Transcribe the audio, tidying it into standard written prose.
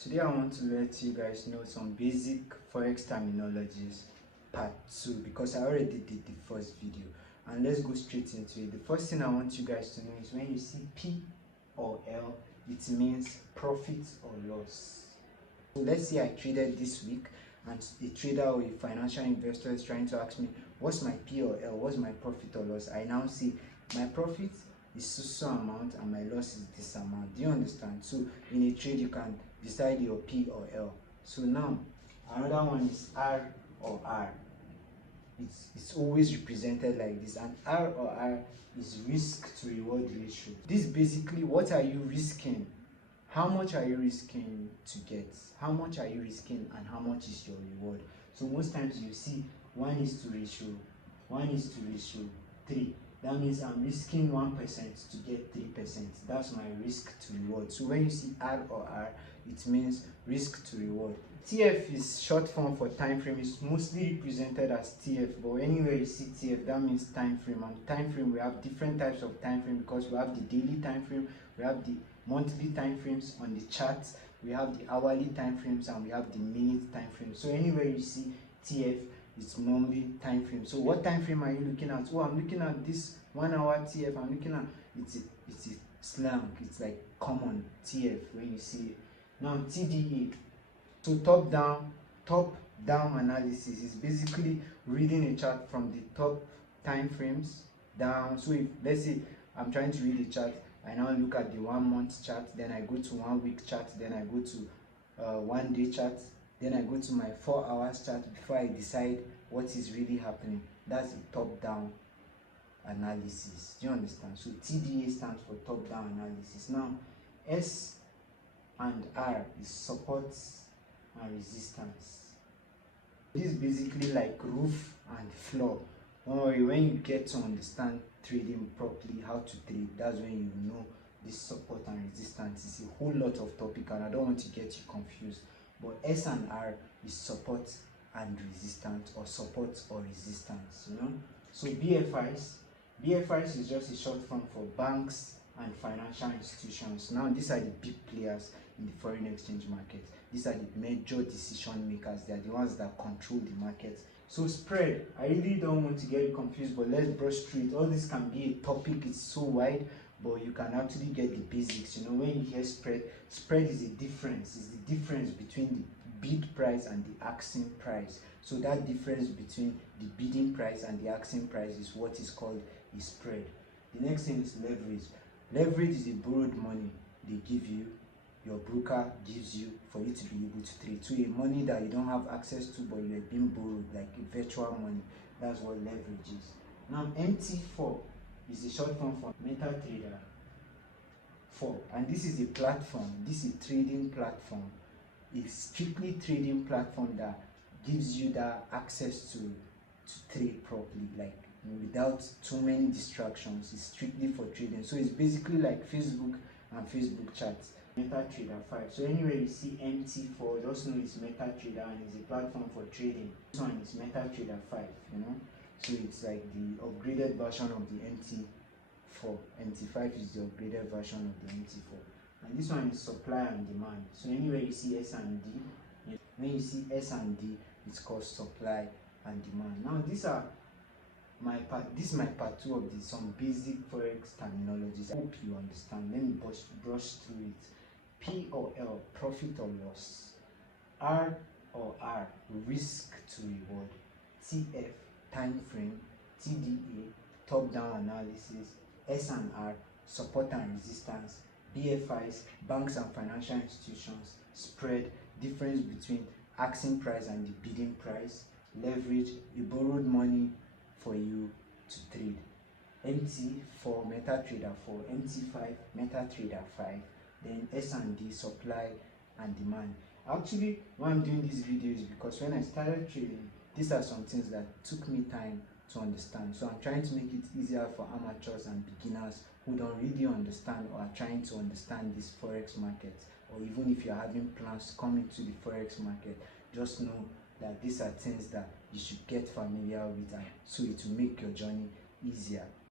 Today I want to let you guys know some basic Forex terminologies part 2 because I already did the first video, and let's go straight into it. The first thing I want you guys to know is when you see P or L, it means profit or loss. So let's say I traded this week and a trader or a financial investor is trying to ask me what's my P or L, what's my profit or loss. I now say my profit is so amount and my loss is this amount. Do you understand? So in a trade you can decide your P or L. So now another one is R or R. It's always represented like this, and R or R is risk to reward ratio. This basically, what are you risking? How much are you risking to get? How much are you risking and how much is your reward? So most times you see 1:3. That means I'm risking 1% to get 3%. That's my risk to reward. So when you see R or R, it means risk to reward. TF is short form for time frame. It's mostly represented as TF, but anywhere you see TF, that means time frame. And time frame, we have different types of time frame because we have the daily time frame, we have the monthly time frames on the charts, we have the hourly time frames, and we have the minute time frame. So anywhere you see TF, it's normally time frame. So what time frame are you looking at? Oh, I'm looking at this 1 hour TF. I'm looking at it's a slang. It's like common TF when you see it. Now TDA. So top down analysis is basically reading a chart from the top time frames down. So if let's say I'm trying to read a chart, I now look at the 1 month chart, then I go to 1 week chart, then I go to 1 day chart, then I go to my 4 hours chart before I decide what is really happening. That's the top down analysis. Do you understand? So TDA stands for top down analysis. Now S and R is support and resistance. This is basically like roof and floor. Don't worry, when you get to understand trading properly, how to trade, that's when you know this support and resistance. It's a whole lot of topic and I don't want to get you confused. But S and R is support and resistance, or support or resistance, So BFIs is just a short form for banks and financial institutions. Now these are the big players in the foreign exchange market. These are the major decision makers. They are the ones that control the market. So spread, I really don't want to get you confused, but let's brush through it. All this can be a topic, it's so wide, but you can actually get the basics. When you hear spread is a difference. It's the difference between the bid price and the asking price. So that difference between the bidding price and the asking price is what is called a spread. The next thing is leverage. Leverage is the borrowed money they give you, your broker gives you for you to be able to trade. So a money that you don't have access to but you are being borrowed, like a virtual money. That's what leverage is. Now MT4 is the short form for MetaTrader 4, and this is a platform. This is a trading platform. It's strictly trading platform that gives you that access to trade properly, like without too many distractions. It's strictly for trading. So it's basically like Facebook and Facebook chats. MetaTrader 5. So anywhere you see MT4, just know it's MetaTrader and it's a platform for trading. This one is MetaTrader 5, So it's like the upgraded version of the MT4. MT5 is the upgraded version of the MT4. And this one is supply and demand. So anywhere you see S and D, when you see S and D, it's called supply and demand. Now these are my part. This is my part 2 of some basic Forex terminologies. I hope you understand. Let me brush through it. P or L, profit or loss. R or R, risk to reward. TF, time frame. TDA, top down analysis. S and R, support and resistance. BFIs, banks and financial institutions. Spread, difference between asking price and the bidding price. Leverage, you borrowed money for you to trade. MT4, MetaTrader 4, MT5, MetaTrader 5, then S and D, supply and demand. Actually, why I'm doing this video is because when I started trading, these are some things that took me time to understand. So I'm trying to make it easier for amateurs and beginners who don't really understand or are trying to understand this Forex market, or even if you're having plans to come into the Forex market, just know that these are things that you should get familiar with, and so it will make your journey easier.